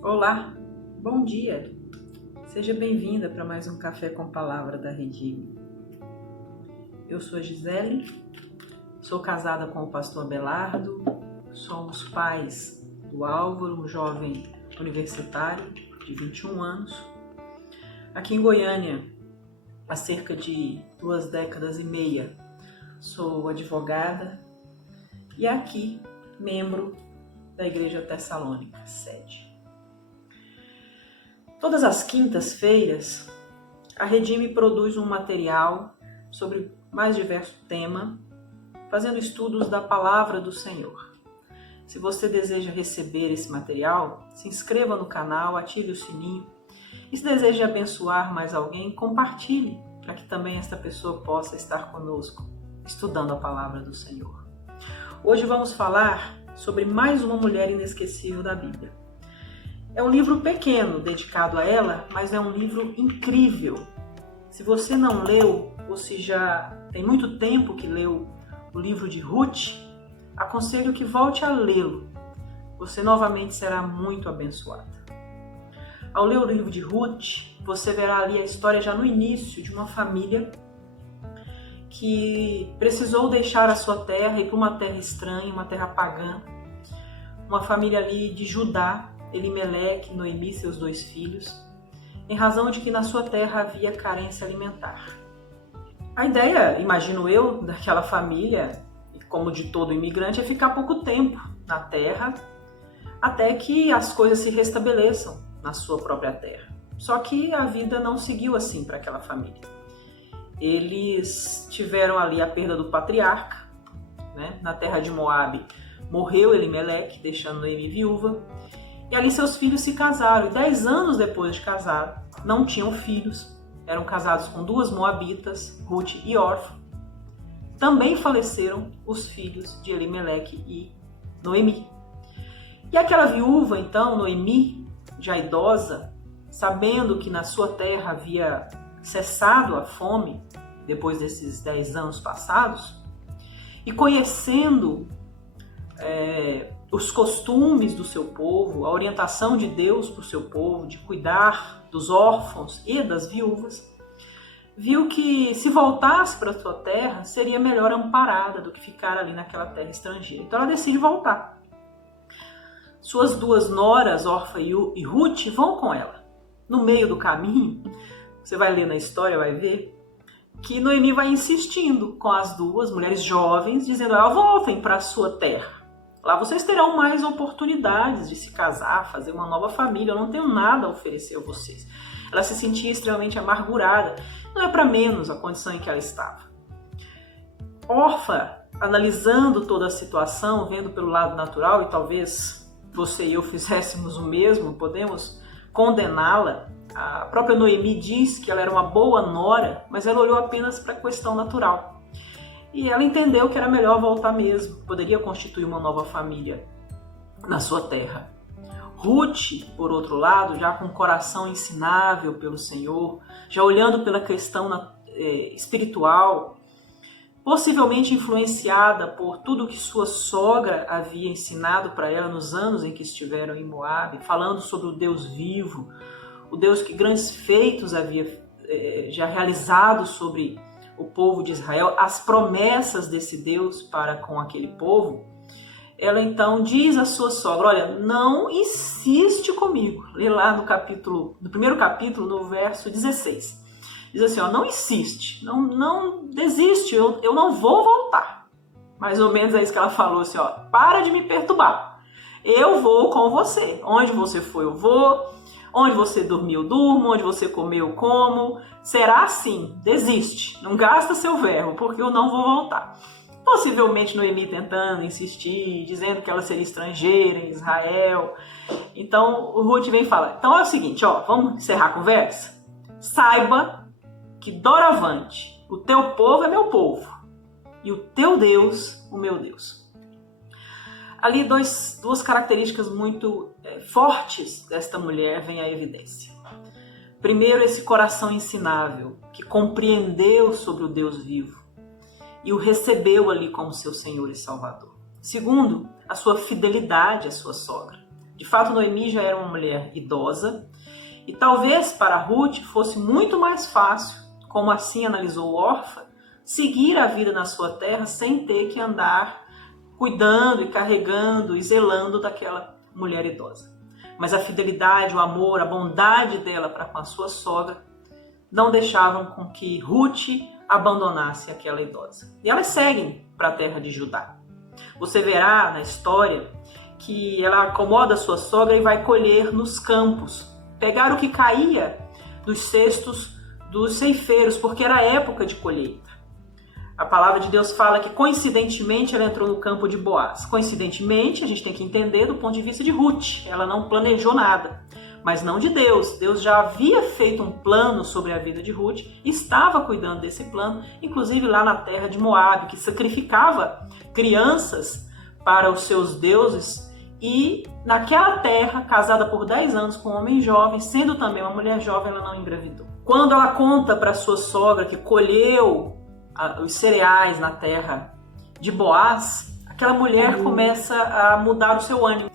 Olá, bom dia. Seja bem-vinda para mais um Café com Palavra da Redime. Eu sou a Gisele, sou casada com o pastor Abelardo, somos pais do Álvaro, um jovem universitário de 21 anos. Aqui em Goiânia, há cerca de 2 décadas e meia, sou advogada e aqui membro da Igreja Tessalônica, sede. Todas as quintas-feiras, a Redime produz um material sobre mais diverso tema, fazendo estudos da Palavra do Senhor. Se você deseja receber esse material, se inscreva no canal, ative o sininho. E se deseja abençoar mais alguém, compartilhe, para que também esta pessoa possa estar conosco, estudando a Palavra do Senhor. Hoje vamos falar sobre mais uma mulher inesquecível da Bíblia. É um livro pequeno dedicado a ela, mas é um livro incrível. Se você não leu, ou se já tem muito tempo que leu o livro de Ruth, aconselho que volte a lê-lo. Você novamente será muito abençoada. Ao ler o livro de Ruth, você verá ali a história já no início de uma família que precisou deixar a sua terra e ir para uma terra estranha, uma terra pagã. Uma família ali de Judá, Elimeleque, Noemi, seus 2 filhos, em razão de que na sua terra havia carência alimentar. A ideia, imagino eu, daquela família, como de todo imigrante, é ficar pouco tempo na terra, até que as coisas se restabeleçam na sua própria terra. Só que a vida não seguiu assim para aquela família. Eles tiveram ali a perda do patriarca, né? Na terra de Moabe morreu Elimeleque, deixando Noemi viúva. E ali seus filhos se casaram. E 10 anos depois de casar, não tinham filhos. Eram casados com 2 moabitas, Ruth e Orfa. Também faleceram os filhos de Elimeleque e Noemi. E aquela viúva, então, Noemi, já idosa, sabendo que na sua terra havia cessado a fome, depois desses 10 anos passados, e conhecendo os costumes do seu povo, a orientação de Deus para o seu povo, de cuidar dos órfãos e das viúvas, viu que se voltasse para a sua terra, seria melhor amparada do que ficar ali naquela terra estrangeira. Então ela decide voltar. Suas 2 noras, Orfa e Ruth, vão com ela. No meio do caminho, você vai ler na história, vai ver, que Noemi vai insistindo com as 2 mulheres jovens, dizendo: voltem para a sua terra. Lá vocês terão mais oportunidades de se casar, fazer uma nova família. Eu não tenho nada a oferecer a vocês. Ela se sentia extremamente amargurada. Não é para menos a condição em que ela estava. Orfa, analisando toda a situação, vendo pelo lado natural, e talvez você e eu fizéssemos o mesmo, podemos condená-la. A própria Noemi diz que ela era uma boa nora, mas ela olhou apenas para a questão natural. E ela entendeu que era melhor voltar mesmo, poderia constituir uma nova família na sua terra. Ruth, por outro lado, já com o coração ensinável pelo Senhor, já olhando pela questão espiritual, possivelmente influenciada por tudo que sua sogra havia ensinado para ela nos anos em que estiveram em Moabe, falando sobre o Deus vivo, o Deus que grandes feitos havia já realizado sobre o povo de Israel, as promessas desse Deus para com aquele povo. Ela então diz à sua sogra: olha, não insiste comigo. Lê lá no primeiro capítulo, no verso 16. Diz assim: não insiste, não desiste, eu não vou voltar. Mais ou menos é isso que ela falou, assim: para de me perturbar. Eu vou com você. Onde você foi, eu vou. Onde você dormiu, eu durmo. Onde você comeu, eu como. Será assim, desiste, não gasta seu verbo, porque eu não vou voltar. Possivelmente Noemi tentando insistir, dizendo que ela seria estrangeira em Israel. Então o Ruth vem falar: então é o seguinte, vamos encerrar a conversa? Saiba que doravante o teu povo é meu povo e o teu Deus, o meu Deus. Ali 2 características muito fortes desta mulher vêm à evidência. Primeiro, esse coração ensinável, que compreendeu sobre o Deus vivo e o recebeu ali como seu Senhor e Salvador. Segundo, a sua fidelidade à sua sogra. De fato, Noemi já era uma mulher idosa e talvez para Ruth fosse muito mais fácil, como assim analisou Orfa, seguir a vida na sua terra sem ter que andar cuidando e carregando e zelando daquela mulher idosa. Mas a fidelidade, o amor, a bondade dela para com a sua sogra não deixavam com que Ruth abandonasse aquela idosa. E elas seguem para a terra de Judá. Você verá na história que ela acomoda a sua sogra e vai colher nos campos, pegar o que caía dos cestos dos ceifeiros, porque era a época de colheita. A palavra de Deus fala que coincidentemente ela entrou no campo de Boaz. Coincidentemente, a gente tem que entender do ponto de vista de Ruth. Ela não planejou nada, mas não de Deus. Deus já havia feito um plano sobre a vida de Ruth, estava cuidando desse plano, inclusive lá na terra de Moabe, que sacrificava crianças para os seus deuses. E naquela terra, casada por 10 anos com um homem jovem, sendo também uma mulher jovem, ela não engravidou. Quando ela conta para sua sogra que colheu os cereais na terra de Boaz, aquela mulher começa a mudar o seu ânimo,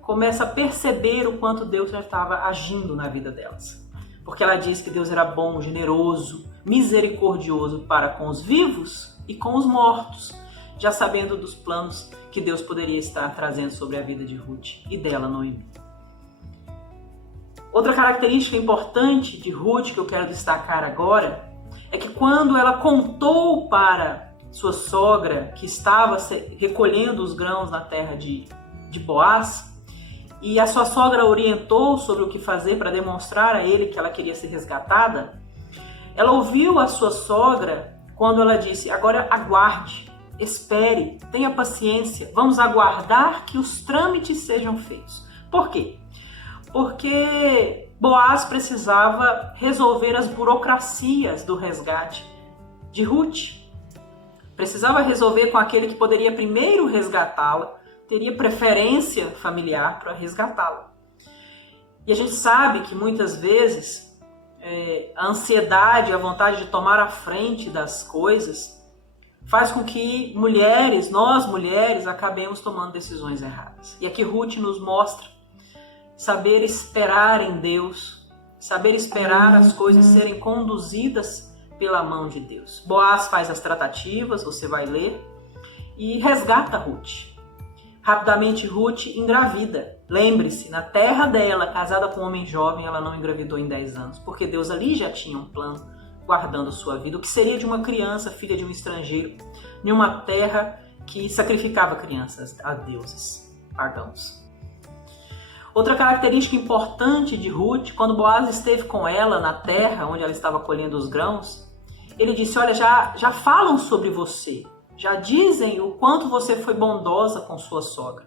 começa a perceber o quanto Deus já estava agindo na vida delas. Porque ela diz que Deus era bom, generoso, misericordioso para com os vivos e com os mortos, já sabendo dos planos que Deus poderia estar trazendo sobre a vida de Ruth e dela, Noemi. Outra característica importante de Ruth que eu quero destacar agora é que quando ela contou para sua sogra que estava recolhendo os grãos na terra de Boaz, e a sua sogra orientou sobre o que fazer para demonstrar a ele que ela queria ser resgatada, ela ouviu a sua sogra quando ela disse: agora aguarde, espere, tenha paciência, vamos aguardar que os trâmites sejam feitos. Por quê? Porque Boaz precisava resolver as burocracias do resgate de Ruth. Precisava resolver com aquele que poderia primeiro resgatá-la, teria preferência familiar para resgatá-la. E a gente sabe que muitas vezes a ansiedade, a vontade de tomar a frente das coisas faz com que nós mulheres, acabemos tomando decisões erradas. E aqui Ruth nos mostra saber esperar em Deus, saber esperar as coisas serem conduzidas pela mão de Deus. Boaz faz as tratativas, você vai ler, e resgata Ruth. Rapidamente Ruth engravida. Lembre-se, na terra dela, casada com um homem jovem, ela não engravidou em 10 anos, porque Deus ali já tinha um plano guardando sua vida. O que seria de uma criança, filha de um estrangeiro, em uma terra que sacrificava crianças a deuses pagãos. Outra característica importante de Ruth, quando Boaz esteve com ela na terra onde ela estava colhendo os grãos, ele disse: olha, já falam sobre você, já dizem o quanto você foi bondosa com sua sogra.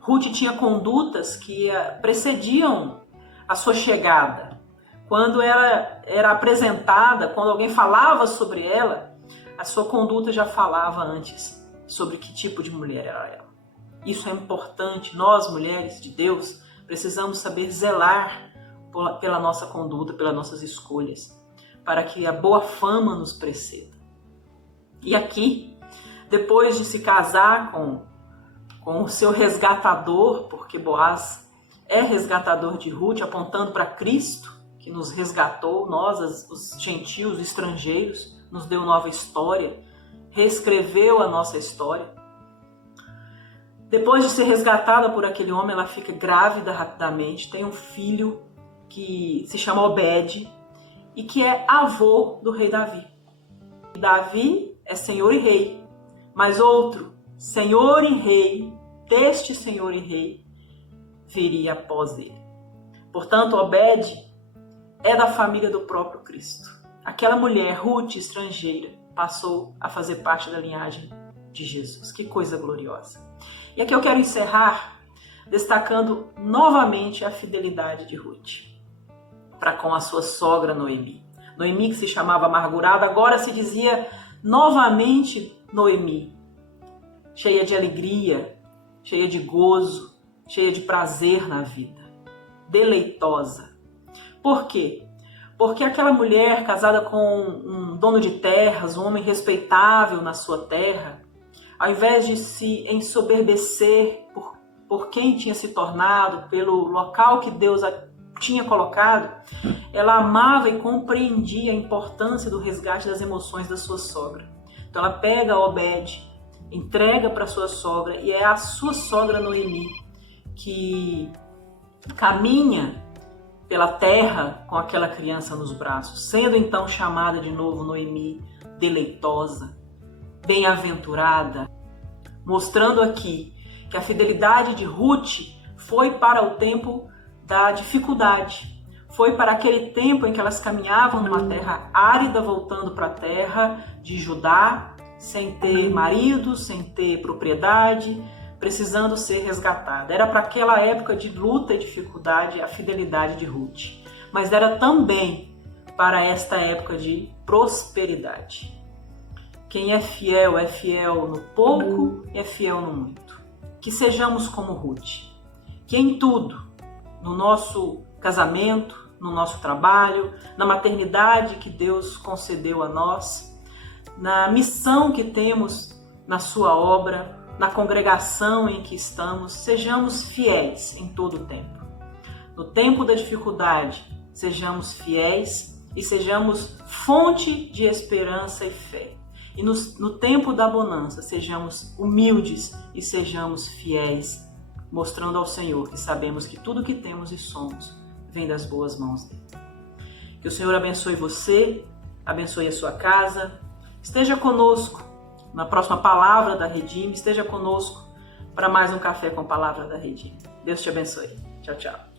Ruth tinha condutas que precediam a sua chegada. Quando ela era apresentada, quando alguém falava sobre ela, a sua conduta já falava antes sobre que tipo de mulher ela era. Isso é importante. Nós, mulheres de Deus, precisamos saber zelar pela nossa conduta, pelas nossas escolhas, para que a boa fama nos preceda. E aqui, depois de se casar com o seu resgatador, porque Boaz é resgatador de Ruth, apontando para Cristo, que nos resgatou, nós, os gentios, os estrangeiros, nos deu nova história, reescreveu a nossa história. Depois de ser resgatada por aquele homem, ela fica grávida rapidamente, tem um filho que se chama Obed e que é avô do rei Davi. Davi é senhor e rei, mas outro senhor e rei, deste senhor e rei, viria após ele. Portanto, Obed é da família do próprio Cristo. Aquela mulher, Ruth, estrangeira, passou a fazer parte da linhagem de Jesus. Que coisa gloriosa. E aqui eu quero encerrar destacando novamente a fidelidade de Ruth para com a sua sogra Noemi. Noemi, que se chamava amargurada, agora se dizia novamente Noemi, cheia de alegria, cheia de gozo, cheia de prazer na vida, deleitosa. Por quê? Porque aquela mulher casada com um dono de terras, um homem respeitável na sua terra, ao invés de se ensoberbecer por quem tinha se tornado, pelo local que Deus a tinha colocado, ela amava e compreendia a importância do resgate das emoções da sua sogra. Então ela pega Obed, entrega para sua sogra, e é a sua sogra Noemi que caminha pela terra com aquela criança nos braços, sendo então chamada de novo Noemi, deleitosa, bem-aventurada, mostrando aqui que a fidelidade de Ruth foi para o tempo da dificuldade, foi para aquele tempo em que elas caminhavam numa terra árida, voltando para a terra de Judá, sem ter marido, sem ter propriedade, precisando ser resgatada. Era para aquela época de luta e dificuldade a fidelidade de Ruth, mas era também para esta época de prosperidade. Quem é fiel no pouco e é fiel no muito. Que sejamos como Ruth, que em tudo, no nosso casamento, no nosso trabalho, na maternidade que Deus concedeu a nós, na missão que temos na sua obra, na congregação em que estamos, sejamos fiéis em todo o tempo. No tempo da dificuldade, sejamos fiéis e sejamos fonte de esperança e fé. E no tempo da bonança, sejamos humildes e sejamos fiéis, mostrando ao Senhor que sabemos que tudo que temos e somos vem das boas mãos dele. Que o Senhor abençoe você, abençoe a sua casa. Esteja conosco na próxima Palavra da Redime, esteja conosco para mais um Café com Palavra da Redime. Deus te abençoe. Tchau, tchau.